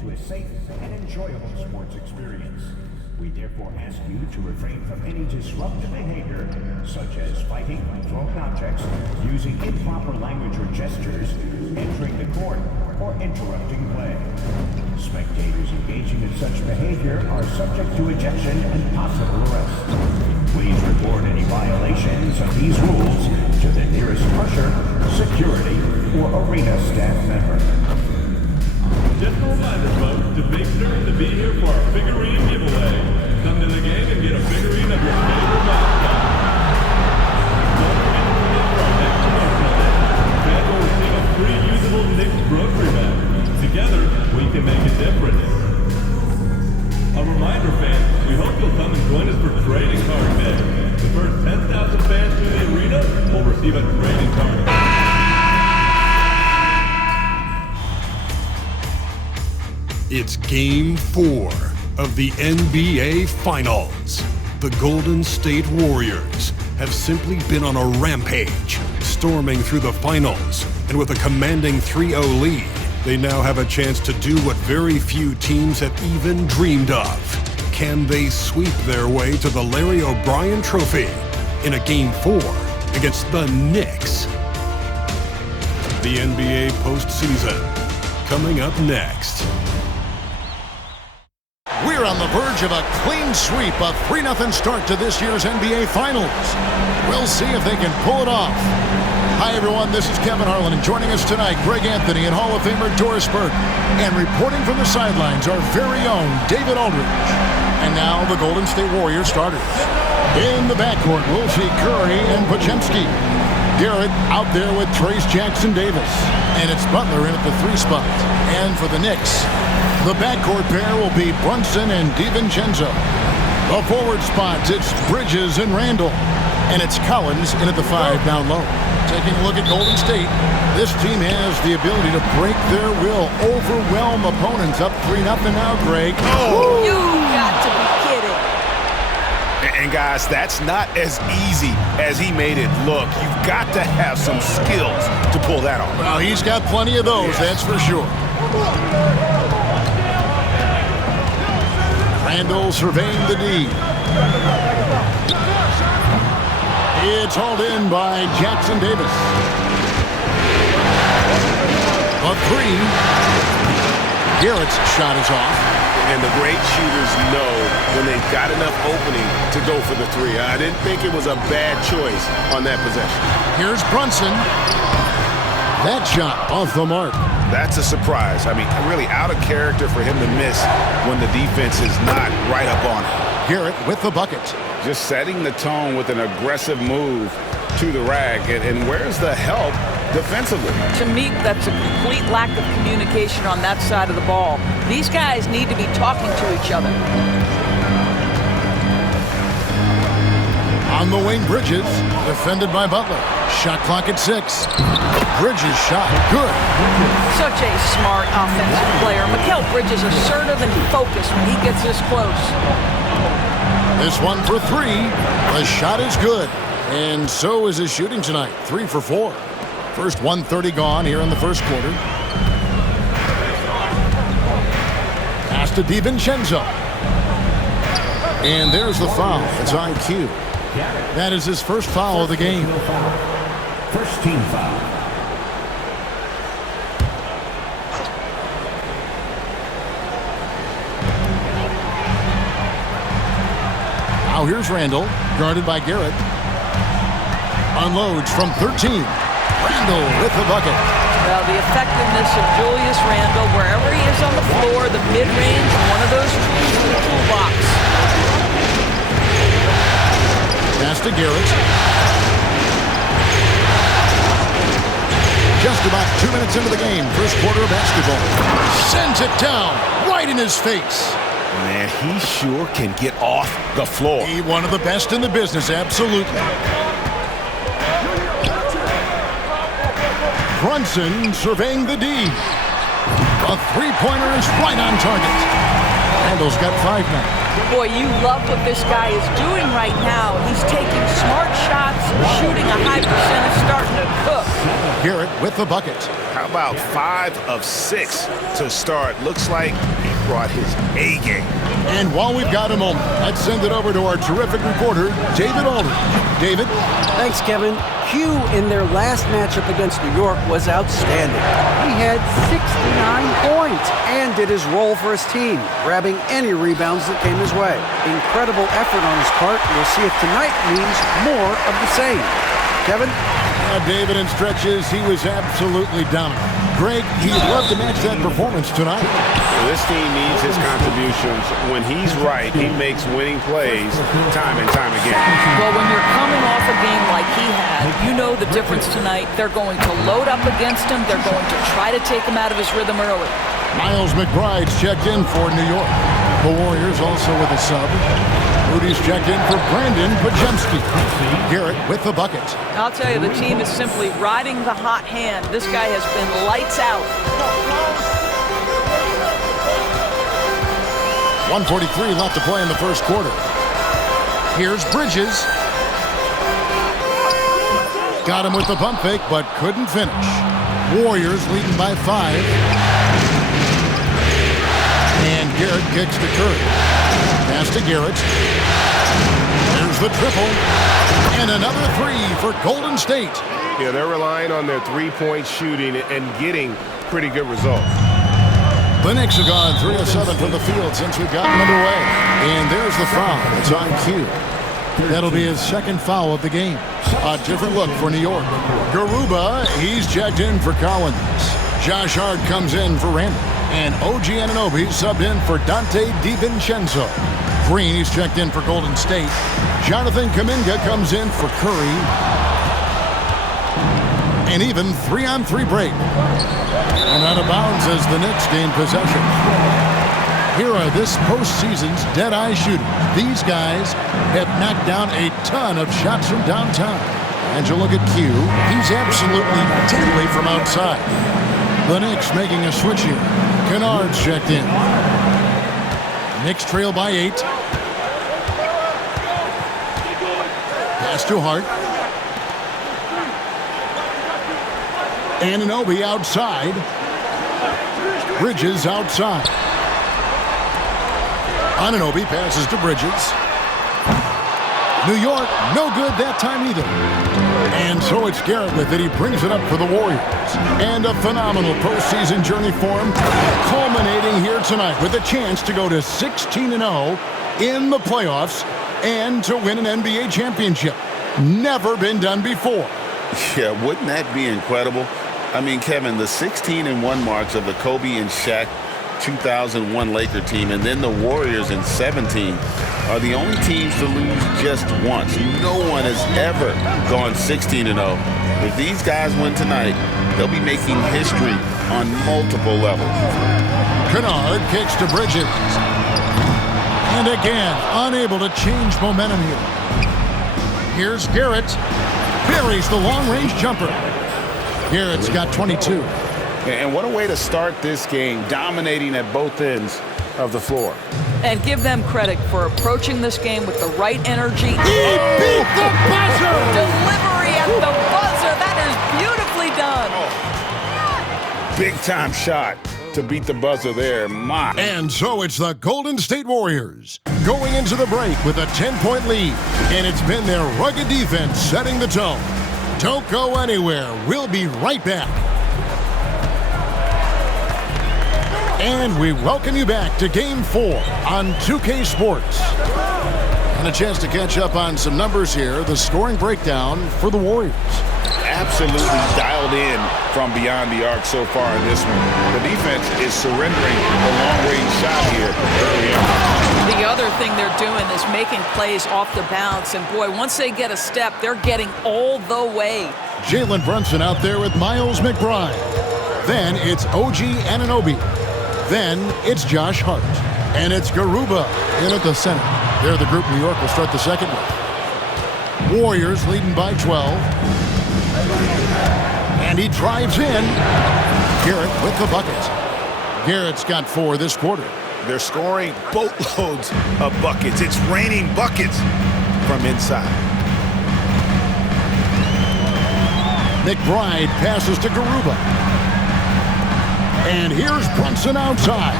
to a safe and enjoyable sports experience. We therefore ask you to refrain from any disruptive behavior, such as fighting, throwing objects, using improper language or gestures, entering the court, or interrupting play. Spectators engaging in such behavior are subject to ejection and possible arrest. Please report any violations of these rules to the nearest usher, security, or arena staff member. Just a reminder, folks, to make sure to be here for our figurine giveaway. Come to the game and get a figurine of your favorite mascot. Don't forget to come in for our next promotional day. Fans will receive a free usable Knicks grocery bag. Together, we can make a difference. A reminder, fans, we hope you'll come and join us for Trading Card Day. The first 10,000 fans through the arena will receive a trading card. It's Game 4 of the NBA Finals. The Golden State Warriors have simply been on a rampage, storming through the finals, and with a commanding 3-0 lead, they now have a chance to do what very few teams have even dreamed of. Can they sweep their way to the Larry O'Brien Trophy in a Game 4 against the Knicks? The NBA postseason, coming up next. We're on the verge of a clean sweep, a 3-0 start to this year's NBA Finals. We'll see if they can pull it off. Hi, everyone. This is Kevin Harlan, and joining us tonight, Greg Anthony and Hall of Famer Doris Burke. And reporting from the sidelines, our very own David Aldridge. And now, the Golden State Warriors starters. In the backcourt, we'll see Curry and Podziemski. Garrett out there with Trace Jackson-Davis. And it's Butler in at the 3 spot. And for the Knicks, the backcourt pair will be Brunson and DiVincenzo. The forward spots, it's Bridges and Randall. And it's Collins in at the 5 down low. Taking a look at Golden State, this team has the ability to break their will, overwhelm opponents. Up 3-0 now, Greg. Oh! You got to be kidding. And guys, that's not as easy as he made it look. You've got to have some skills to pull that off. Well, he's got plenty of those, that's for sure. Randall surveying the D. It's hauled in by Jackson-Davis. A 3. Garrett's shot is off. And the great shooters know when they've got enough opening to go for the 3. I didn't think it was a bad choice on that possession. Here's Brunson. That shot off the mark. That's a surprise. I mean, really out of character for him to miss when the defense is not right up on him. Garrett with the bucket. Just setting the tone with an aggressive move to the rack. And where's the help defensively? To me, that's a complete lack of communication on that side of the ball. These guys need to be talking to each other. On the wing, Bridges, defended by Butler. Shot clock at 6. Bridges shot, good. Such a smart offensive player. Mikal Bridges assertive and focused when he gets this close. This one for 3. The shot is good. And so is his shooting tonight. 3 for 4. First 1:30 gone here in the first quarter. Pass to DiVincenzo. And there's the foul. It's RHQ. That is his first foul of the game. First team foul. Now here's Randall, guarded by Garrett. Unloads from 13. Randall with the bucket. Well, the effectiveness of Julius Randall, wherever he is on the floor, the mid-range, one of those tools in the toolbox. Pass to Garrett. Just about 2 minutes into the game, first quarter of basketball. Sends it down, right in his face. Man, he sure can get off the floor. He one of the best in the business, absolutely. Brunson surveying the D. A 3-pointer is right on target. Randall's got 5 now. Boy, you love what this guy is doing right now. He's taking smart shots, shooting a high percentage, starting to cook. Garrett with the bucket. How about 5 of 6 to start? Looks like he brought his A game. And while we've got a moment, let's send it over to our terrific reporter, David Aldridge. David? Thanks, Kevin. Q in their last matchup against New York was outstanding. He had 69 points and did his role for his team, grabbing any rebounds that came his way. Incredible effort on his part. We'll see if tonight means more of the same. Kevin? David, in stretches, he was absolutely dominant. Greg, he'd love to match that performance tonight. Well, this team needs his contributions. When he's right, he makes winning plays time and time again. Well, when you're coming off a game like he had, you know the difference tonight. They're going to load up against him. They're going to try to take him out of his rhythm early. Miles McBride's checked in for New York. The Warriors also with a sub. Rudy's checked in for Brandon Pajemski. Garrett with the bucket. I'll tell you, the team is simply riding the hot hand. This guy has been lights out. 1:43 left to play in the first quarter. Here's Bridges. Got him with the pump fake, but couldn't finish. Warriors leading by 5. And Garrett kicks to Curry. Pass to Garrett. There's the triple. And another 3 for Golden State. Yeah, they're relying on their three-point shooting and getting pretty good results. The Knicks have gone 3 of 7 from the field since we've gotten underway. And there's the foul. It's on Q. That'll be his second foul of the game. A different look for New York. Garuba, he's checked in for Collins. Josh Hart comes in for Randall. And OG Anunoby subbed in for Dante DiVincenzo. Green, he's checked in for Golden State. Jonathan Kuminga comes in for Curry. And even 3-on-3 break. And out of bounds as the Knicks gain possession. Here are this postseason's dead-eye shooters. These guys have knocked down a ton of shots from downtown. And you look at Q, he's absolutely deadly from outside. The Knicks making a switch here. Kennard's checked in. Knicks trail by 8. Pass to Hart. Anunoby outside. Bridges outside. Anunoby passes to Bridges. New York, no good that time either. And so it's Garrett with it. He brings it up for the Warriors. And a phenomenal postseason journey for him, culminating here tonight with a chance to go to 16-0 in the playoffs and to win an NBA championship. Never been done before. Yeah, wouldn't that be incredible? I mean, Kevin, the 16-1 marks of the Kobe and Shaq 2001 Laker team and then the Warriors in 17 are the only teams to lose just once. No one has ever gone 16-0. If these guys win tonight, they'll be making history on multiple levels. Kennard kicks to Bridges. And again, unable to change momentum here. Here's Garrett. Buries the long-range jumper. Garrett's got 22. And what a way to start this game, dominating at both ends of the floor. And give them credit for approaching this game with the right energy. He beat the buzzer! Delivery at the buzzer. That is beautifully done. Big-time shot to beat the buzzer there. My. And so it's the Golden State Warriors going into the break with a 10-point lead. And it's been their rugged defense setting the tone. Don't go anywhere. We'll be right back. And we welcome you back to Game 4 on 2K Sports. And a chance to catch up on some numbers here. The scoring breakdown for the Warriors. Absolutely dialed in from beyond the arc so far in this one. The defense is surrendering the long-range shot here early on. The other thing they're doing is making plays off the bounce. And boy, once they get a step, they're getting all the way. Jalen Brunson out there with Miles McBride. Then it's OG Anunoby. Then it's Josh Hart. And it's Garuba in at the center. They're the group New York will start the second with. Warriors leading by 12. And he drives in. Garrett with the bucket. Garrett's got 4 this quarter. They're scoring boatloads of buckets. It's raining buckets from inside. McBride passes to Garuba. And here's Brunson outside.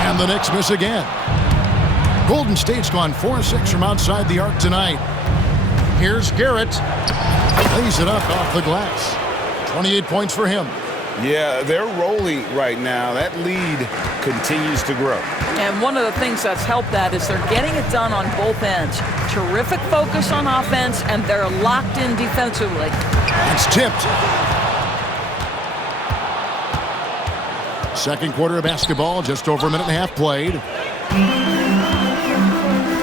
And the Knicks miss again. Golden State's gone 4-6 from outside the arc tonight. Here's Garrett. Lays it up off the glass. 28 points for him. Yeah, they're rolling right now. That lead continues to grow. And one of the things that's helped that is they're getting it done on both ends. Terrific focus on offense, and they're locked in defensively. It's tipped. Second quarter of basketball, just over a minute and a half played.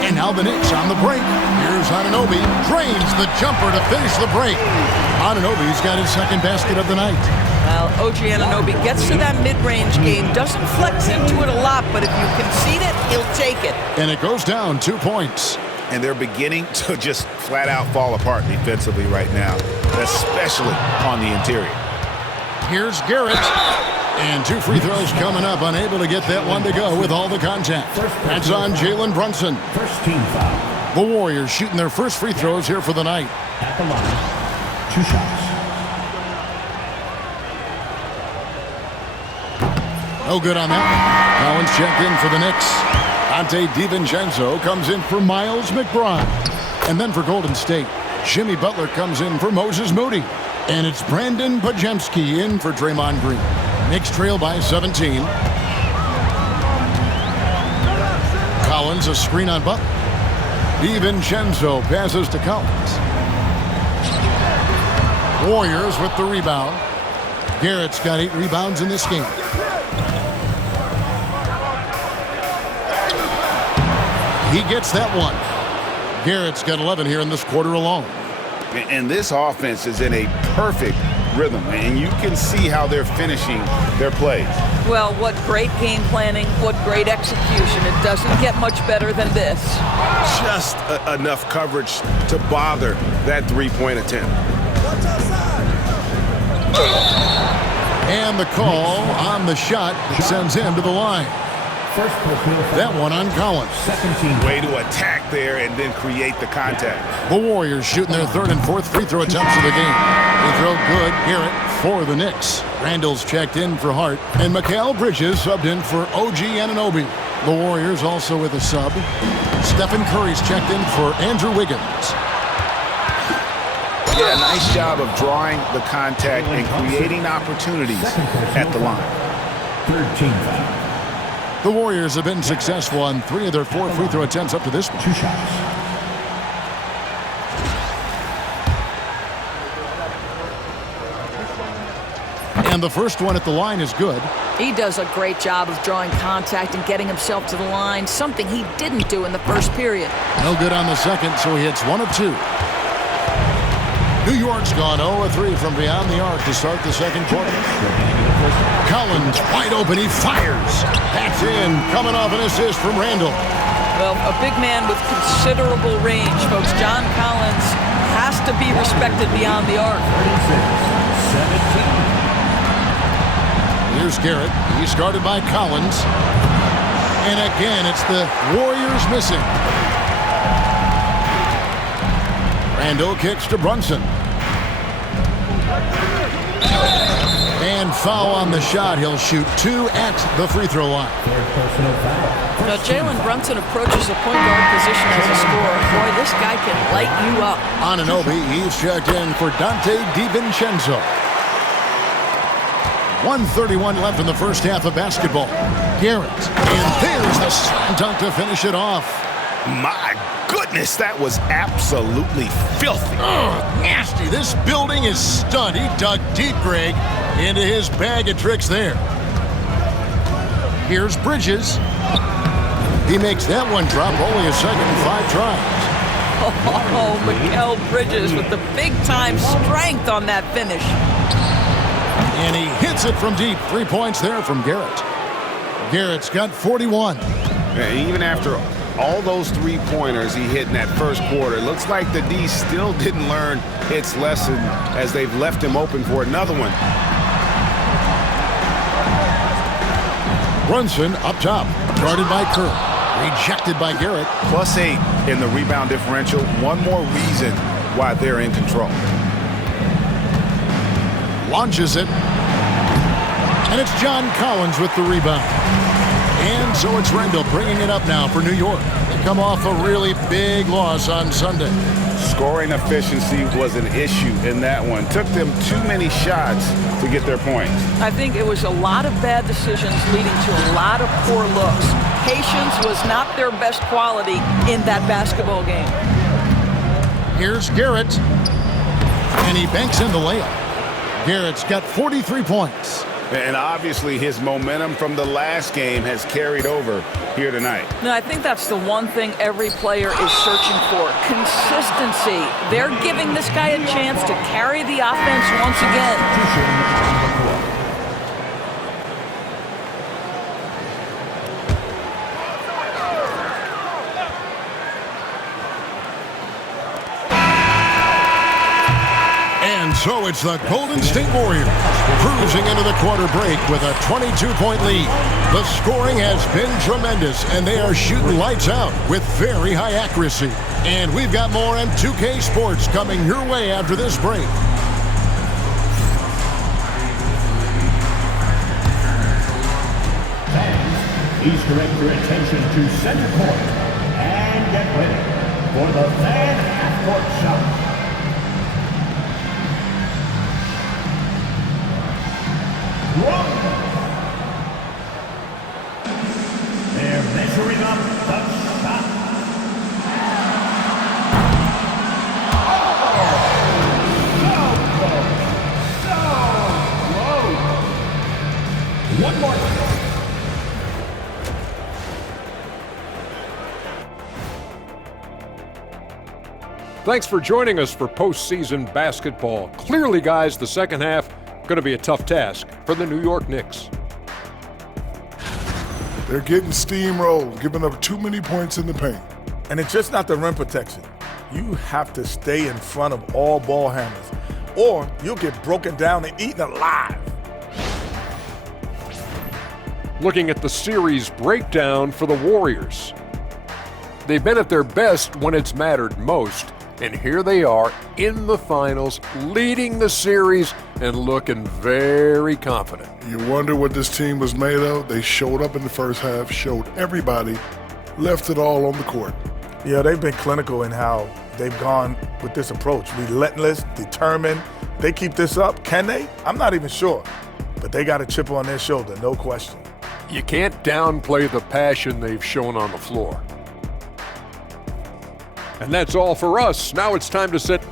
And now the Knicks on the break. Here's Anunoby. Drains the jumper to finish the break. Anunoby's got his second basket of the night. Well, OG Anunoby gets to that mid-range game, doesn't flex into it a lot, but if you concede it, he'll take it. And it goes down 2 points. And they're beginning to just flat out fall apart defensively right now, especially on the interior. Here's Garrett. And 2 free throws coming up, unable to get that one to go with all the contact. That's on Jalen Brunson. First team foul. The Warriors shooting their first free throws here for the night. At the line. 2 shots. No good on that one. Collins checked in for the Knicks. Dante DiVincenzo comes in for Miles McBride. And then for Golden State, Jimmy Butler comes in for Moses Moody. And it's Brandon Pajemski in for Draymond Green. Knicks trail by 17. Collins, a screen on Butler. DiVincenzo passes to Collins. Warriors with the rebound. Garrett's got 8 rebounds in this game. He gets that one. Garrett's got 11 here in this quarter alone. And this offense is in a perfect rhythm, and you can see how they're finishing their plays. Well, what great game planning, what great execution. It doesn't get much better than this. Just enough coverage to bother that three-point attempt. And the call on the shot that sends him to the line. First personal foul. That one on Collins. Second team. Way to attack there and then create the contact. The Warriors shooting their third and fourth free throw attempts of the game. They throw good. Garrett for the Knicks. Randall's checked in for Hart. And Mikal Bridges subbed in for OG Anunoby. The Warriors also with a sub. Stephen Curry's checked in for Andrew Wiggins. Yeah, nice job of drawing the contact and creating opportunities at the line. Third team foul. The Warriors have been successful on 3 of their 4 free throw attempts up to this point. 2 shots. And the first one at the line is good. He does a great job of drawing contact and getting himself to the line, something he didn't do in the first period. No good on the second, so he hits 1 of 2. New York's gone 0 of 3 from beyond the arc to start the second quarter. Collins wide open, he fires. That's in, coming off an assist from Randall. Well, a big man with considerable range, folks. John Collins has to be respected beyond the arc. 17. Here's Garrett. He's guarded by Collins. And again, it's the Warriors missing. Randall kicks to Brunson. And foul on the shot. He'll shoot 2 at the free throw line. Now, Jalen Brunson approaches a point guard position as a scorer. Boy, this guy can light you up. Anunoby, he's checked in for Dante DiVincenzo. 1:31 left in the first half of basketball. Garrett, and there's the slam dunk to finish it off. My goodness, that was absolutely filthy. Nasty. This building is stud. He dug deep, Greg, into his bag of tricks there. Here's Bridges. He makes that one drop, only a second and 5 tries. Oh, Mikal Bridges with the big-time strength on that finish. And he hits it from deep. 3 points there from Garrett. Garrett's got 41. And even after all those three-pointers he hit in that first quarter, it looks like the D still didn't learn its lesson as they've left him open for another one. Brunson up top, guarded by Kerr. Rejected by Garrett. +8 in the rebound differential. One more reason why they're in control. Launches it. And it's John Collins with the rebound. And so it's Rendell bringing it up now for New York. They come off a really big loss on Sunday. Scoring efficiency was an issue in that one. Took them too many shots to get their points. I think it was a lot of bad decisions leading to a lot of poor looks. Patience was not their best quality in that basketball game. Here's Garrett. And he banks in the layup. Garrett's got 43 points. And obviously his momentum from the last game has carried over here tonight. No, I think that's the one thing every player is searching for. Consistency. They're giving this guy a chance to carry the offense once again. So it's the Golden State Warriors cruising into the quarter break with a 22-point lead. The scoring has been tremendous, and they are shooting lights out with very high accuracy. And we've got more M2K Sports coming your way after this break. Fans, please direct your attention to center court and get ready for the fan half-court shot. They're measuring up the shot. So close. One more. Thanks for joining us for postseason basketball. Clearly, guys, the second half going to be a tough task for the New York Knicks. They're getting steamrolled, giving up too many points in the paint. And it's just not the rim protection. You have to stay in front of all ball handlers, or you'll get broken down and eaten alive. Looking at the series breakdown for the Warriors. They've been at their best when it's mattered most. And here they are in the finals, leading the series and looking very confident. You wonder what this team was made of? They showed up in the first half, showed everybody, left it all on the court. Yeah, they've been clinical in how they've gone with this approach. Relentless, determined. They keep this up. Can they? I'm not even sure. But they got a chip on their shoulder, no question. You can't downplay the passion they've shown on the floor. And that's all for us. Now it's time to set.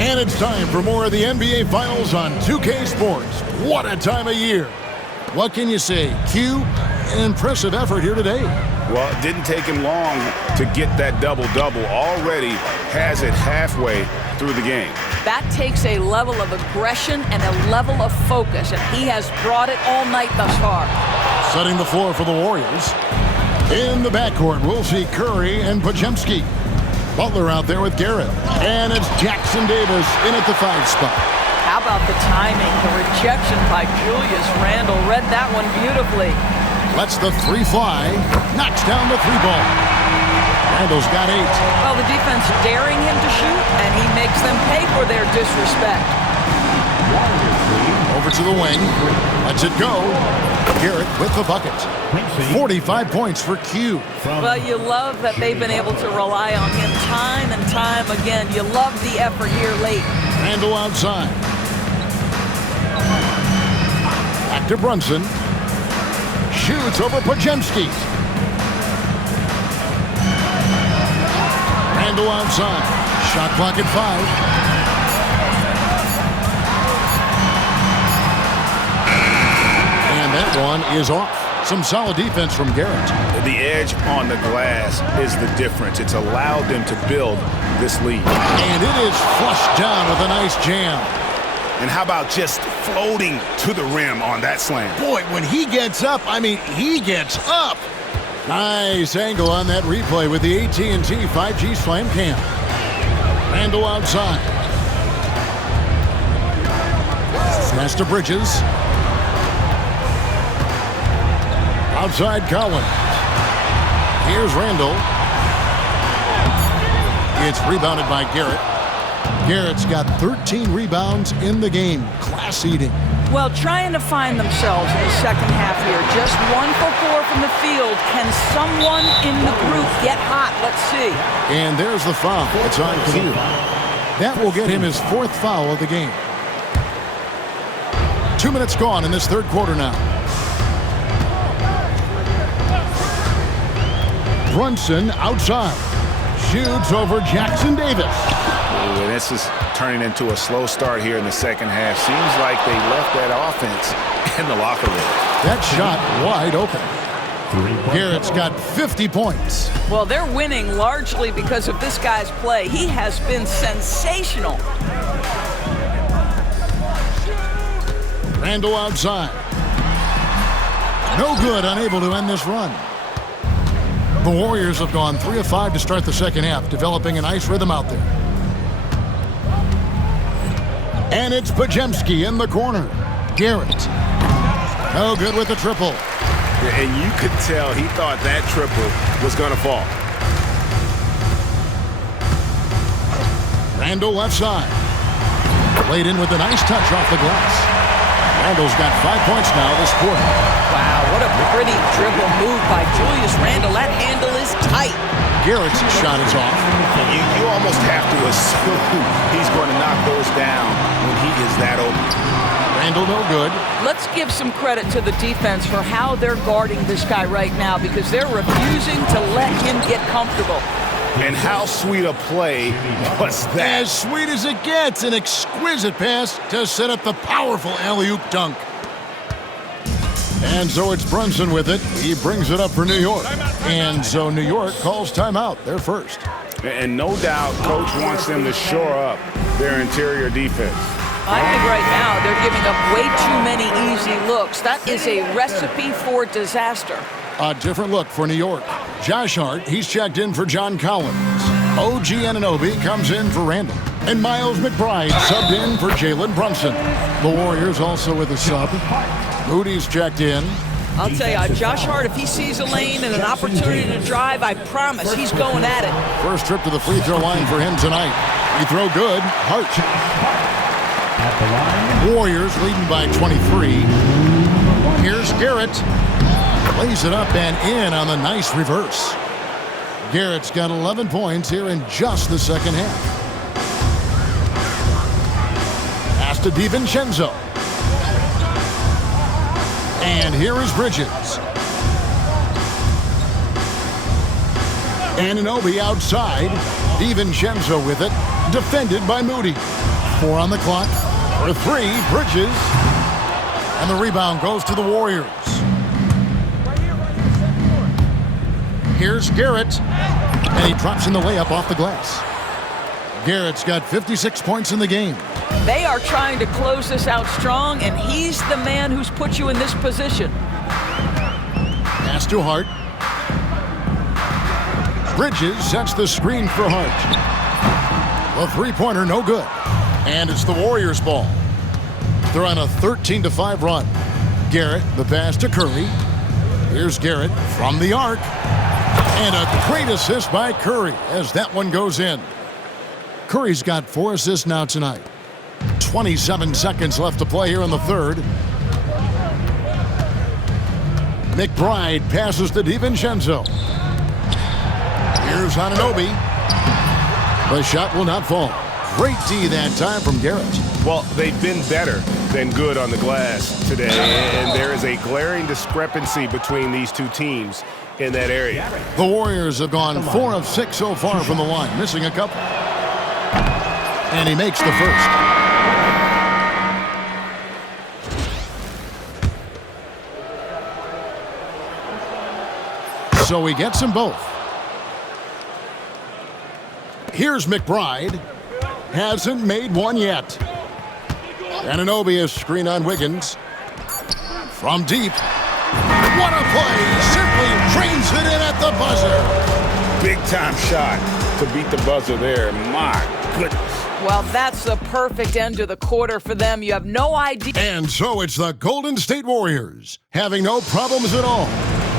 And it's time for more of the NBA Finals on 2K Sports. What a time of year. What can you say? Q, an impressive effort here today. Well, it didn't take him long to get that double-double. Already has it halfway through the game. That takes a level of aggression and a level of focus, and he has brought it all night thus far. Setting the floor for the Warriors. In the backcourt, we'll see Curry and Podziemski. Butler out there with Garrett. And it's Jackson Davis in at the 5 spot. How about the timing? The rejection by Julius Randle. Read that one beautifully. Lets the 3 fly. Knocks down the 3 ball. Randle's got 8. Well, the defense daring him to shoot, and he makes them pay for their disrespect. Over to the wing. Lets it go. Garrett with the bucket. 45 points for Q. Well, you love that they've been able to rely on him time and time again. You love the effort here late. Randle outside. Back to Brunson. Shoots over Podziemski. Randle outside. Shot clock at 5. And that one is off. Some solid defense from Garrett. The edge on the glass is the difference. It's allowed them to build this lead. And it is flushed down with a nice jam. And how about just floating to the rim on that slam? Boy, when he gets up, I mean, he gets up. Nice angle on that replay with the AT&T 5G Slam Cam. Randall outside. Pass to Bridges. Outside Collins. Here's Randall. It's rebounded by Garrett. Garrett's got 13 rebounds in the game. Class eating. Well, trying to find themselves in the second half here. Just 1 for 4 from the field. Can someone in the group get hot? Let's see. And there's the foul. It's on Q. That will get him his 4th foul of the game. 2 minutes gone in this third quarter now. Brunson outside. Shoots over Jackson Davis. Ooh, and this is turning into a slow start here in the second half. Seems like they left that offense in the locker room. That shot wide open. Garrett's got 50 points. Well, they're winning largely because of this guy's play. He has been sensational. Randall outside. No good, unable to end this run. The Warriors have gone 3 of 5 to start the second half, developing a nice rhythm out there. And it's Pajemski in the corner. Garrett. No good with the triple. And you could tell he thought that triple was going to fall. Randall left side. Laid in with a nice touch off the glass. Randall's got 5 points now this quarter. Wow, what a pretty dribble move by Julius Randle. That handle is tight. Garrett's shot is off. You almost have to assume he's going to knock those down when he is that open. Randall no good. Let's give some credit to the defense for how they're guarding this guy right now because they're refusing to let him get comfortable. And how sweet a play was that? As sweet as it gets, an exquisite pass to set up the powerful alley-oop dunk. And so it's Brunson with it. He brings it up for New York. And so New York calls timeout. They're first. And no doubt, Coach wants them to shore up their interior defense. I think right now they're giving up way too many easy looks. That is a recipe for disaster. A different look for New York. Josh Hart, he's checked in for John Collins. OG Anunoby comes in for Randall. And Miles McBride subbed in for Jalen Brunson. The Warriors also with a sub. Moody's checked in. I'll tell you, Josh Hart, if he sees a lane and an opportunity to drive, I promise he's going at it. First trip to the free throw line for him tonight. Free throw good. Hart. Warriors leading by 23. Here's Garrett. Lays it up and in on the nice reverse. Garrett's got 11 points here in just the second half. Pass to DiVincenzo. And here is Bridges. Anunoby outside. DiVincenzo with it. Defended by Moody. 4 on the clock. For 3, Bridges. And the rebound goes to the Warriors. Here's Garrett. And he drops in the layup off the glass. Garrett's got 56 points in the game. They are trying to close this out strong, and he's the man who's put you in this position. Pass to Hart. Bridges sets the screen for Hart. The three-pointer no good. And it's the Warriors' ball. They're on a 13-5 run. Garrett, the pass to Curry. Here's Garrett from the arc. And a great assist by Curry as that one goes in. Curry's got 4 assists now tonight. 27 seconds left to play here in the third. McBride passes to DiVincenzo. Here's Anunoby. The shot will not fall. Great D that time from Garrett. Well, they've been better than good on the glass today, and there is a glaring discrepancy between these two teams in that area. The Warriors have gone 4 of 6 so far from the line, missing a couple. And he makes the first. So he gets them both. Here's McBride. Hasn't made one yet. Anunoby is screen on Wiggins. From deep. What a play! Simply drains it in the buzzer. Big time shot to beat the buzzer there. My goodness. Well, that's the perfect end to the quarter for them. You have no idea. And so it's the Golden State Warriors having no problems at all.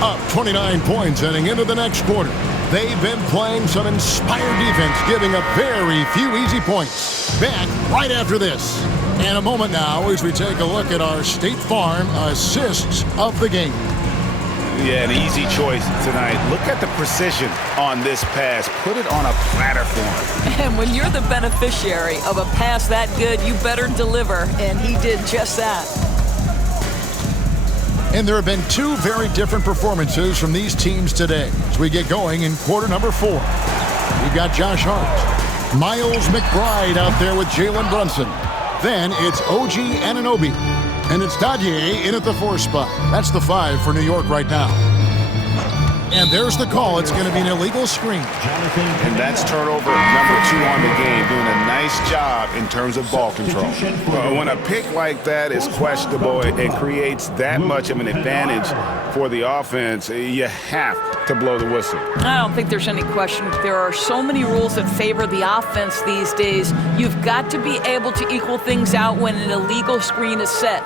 Up 29 points heading into the next quarter. They've been playing some inspired defense, giving up very few easy points. Back right after this. And a moment now as we take a look at our State Farm assists of the game. Yeah, an easy choice tonight. Look at the precision on this pass. Put it on a platter for him. And when you're the beneficiary of a pass that good, you better deliver. And he did just that. And there have been two very different performances from these teams today as we get going in quarter number 4. We've got Josh Hart, Miles McBride out there with Jalen Brunson. Then it's OG Anunoby. And it's Dadier in at the 4 spot. That's the 5 for New York right now. And there's the call. It's going to be an illegal screen. And that's turnover number 2 on the game, doing a nice job in terms of ball control. When a pick like that is questionable and creates that much of an advantage for the offense, you have to blow the whistle. I don't think there's any question. There are so many rules that favor the offense these days. You've got to be able to equal things out when an illegal screen is set.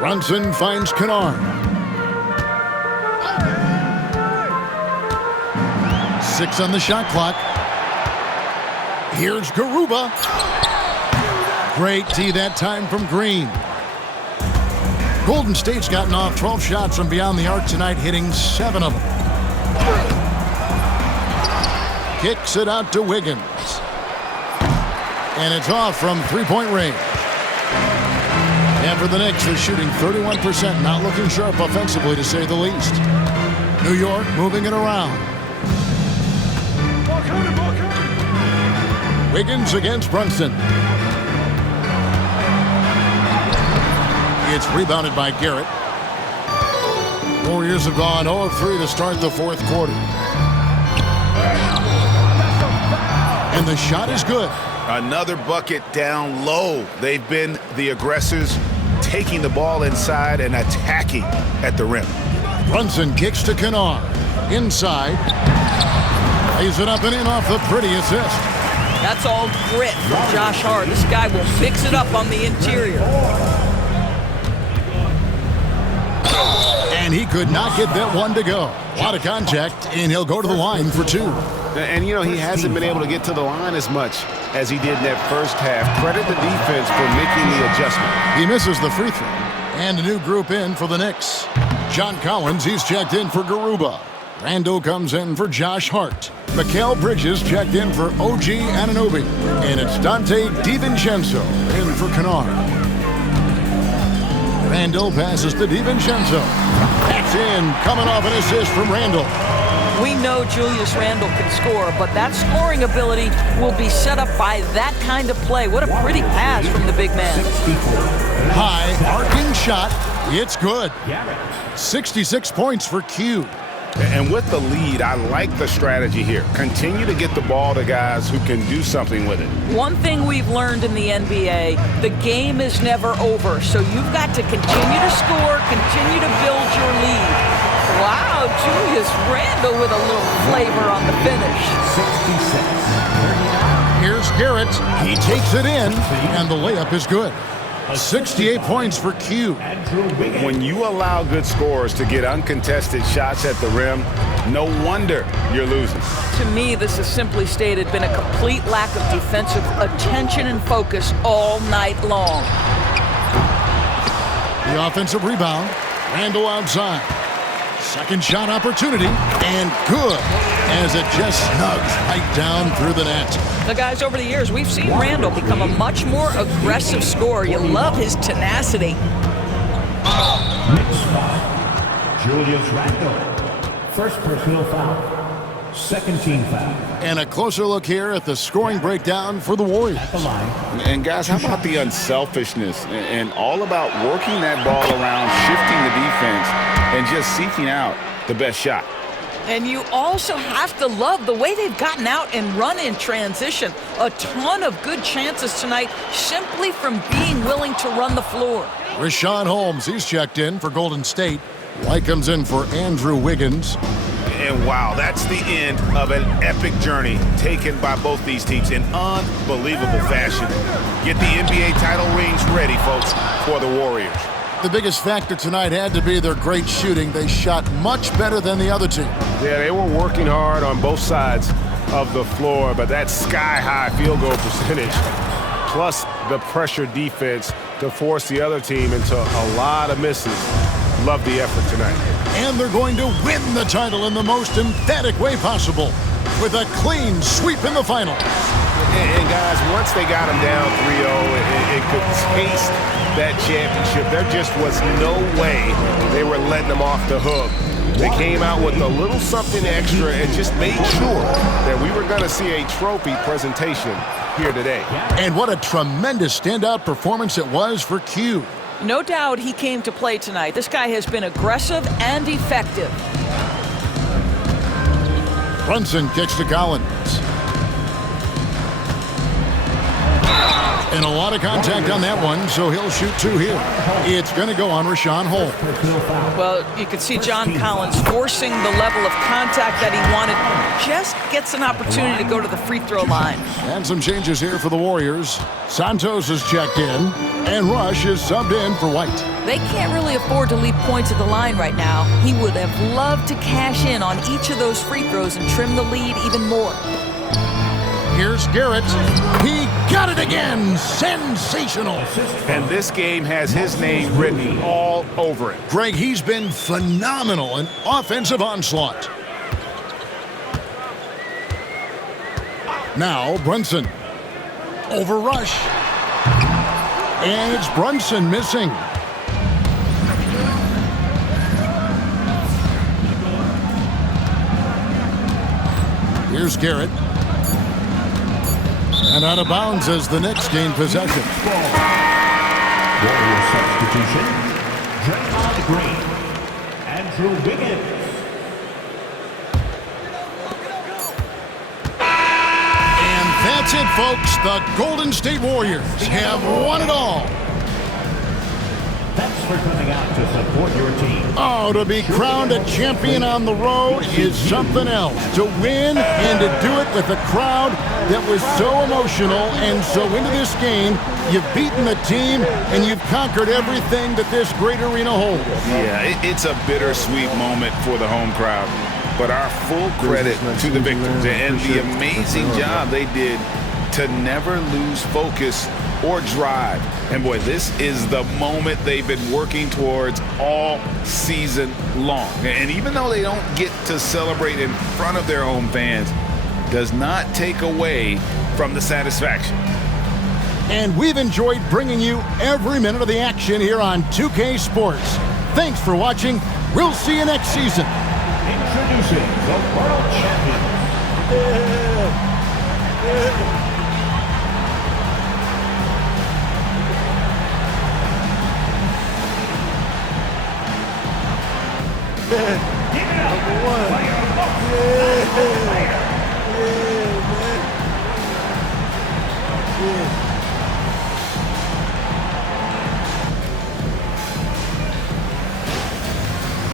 Brunson finds Kennard. 6 on the shot clock. Here's Garuba. Great tee that time from Green. Golden State's gotten off 12 shots from beyond the arc tonight, hitting 7 of them. Kicks it out to Wiggins. And it's off from three-point range. And for the Knicks, they're shooting 31%, not looking sharp offensively, to say the least. New York moving it around. Wiggins against Brunson. It's rebounded by Garrett. Warriors have gone 0 of 3 to start the 4th quarter. And the shot is good. Another bucket down low. They've been the aggressors, taking the ball inside and attacking at the rim. Brunson kicks to Kennard. Inside. Lays it up and in off the pretty assist. That's all grit from Josh Hart. This guy will fix it up on the interior. And he could not get that one to go. A lot of contact, and he'll go to the line for 2. And, you know, he hasn't been able to get to the line as much as he did in that first half. Credit the defense for making the adjustment. He misses the free throw. And a new group in for the Knicks. John Collins, he's checked in for Garuba. Randall comes in for Josh Hart. Mikal Bridges checked in for OG Anunoby. And it's Dante DiVincenzo in for Kennard. Randall passes to DiVincenzo. That's in, coming off an assist from Randall. We know Julius Randle can score, but that scoring ability will be set up by that kind of play. What a pretty pass from the big man. High, arcing shot. It's good. 66 points for Q. And with the lead, I like the strategy here. Continue to get the ball to guys who can do something with it. One thing we've learned in the NBA, the game is never over. So you've got to continue to score, continue to build your lead. Wow, Julius Randle with a little flavor on the finish. 66. Here's Garrett. He takes it in, and the layup is good. 68 points for Q. When you allow good scorers to get uncontested shots at the rim, no wonder you're losing. To me, this is simply stated been a complete lack of defensive attention and focus all night long. The offensive rebound. Randle outside. Second shot opportunity, and good, as it just snugs right down through the net. The guys, over the years, we've seen Randle become a much more aggressive scorer. You love his tenacity. Next foul. Julius Randle. First personal foul. Second team foul. And a closer look here at the scoring breakdown for the Warriors. At the line. And guys, how about the unselfishness and all about working that ball around, shifting the defense, and just seeking out the best shot. And you also have to love the way they've gotten out and run in transition. A ton of good chances tonight simply from being willing to run the floor. Rashawn Holmes, he's checked in for Golden State. White comes in for Andrew Wiggins. And wow, that's the end of an epic journey taken by both these teams in unbelievable fashion. Get the NBA title rings ready, folks, for the Warriors. The biggest factor tonight had to be their great shooting. They shot much better than the other team. Yeah, they were working hard on both sides of the floor, but that sky-high field goal percentage, plus the pressure defense to force the other team into a lot of misses. Love the effort tonight. And they're going to win the title in the most emphatic way possible with a clean sweep in the finals. And guys, once they got them down 3-0, it could taste that championship. There just was no way they were letting them off the hook. They came out with a little something extra and just made sure that we were going to see a trophy presentation here today. And what a tremendous standout performance it was for Q. No doubt he came to play tonight. This guy has been aggressive and effective. Brunson kicks to Collins. And a lot of contact on that one, so he'll shoot two here. It's going to go on Rashawn Holmes. Well, you can see John Collins forcing the level of contact that he wanted. Just gets an opportunity to go to the free throw line. And some changes here for the Warriors. Santos is checked in, and Rush is subbed in for White. They can't really afford to leave points at the line right now. He would have loved to cash in on each of those free throws and trim the lead even more. Here's Garrett. He got it again. Sensational. And this game has his name written all over it. Greg, he's been phenomenal in offensive onslaught. Now Brunson. Over Rush. And it's Brunson missing. Here's Garrett. And out of bounds as the Knicks gain possession. Warrior substitution, Draymond Green, Andrew Wiggins. And that's it, folks. The Golden State Warriors have won it all. Thanks for coming out to support your team. Oh, to be crowned a champion on the road is something else. To win and to do it with a crowd that was so emotional and so into this game, you've beaten the team and you've conquered everything that this great arena holds. Yeah, it's a bittersweet moment for the home crowd. But our full credit to the victors and the amazing job they did to never lose focus or drive. And boy, this is the moment they've been working towards all season long. And even though they don't get to celebrate in front of their home fans, does not take away from the satisfaction. And we've enjoyed bringing you every minute of the action here on 2K Sports. Thanks for watching. We'll see you next season. Introducing the world champion. Give it up. Number one.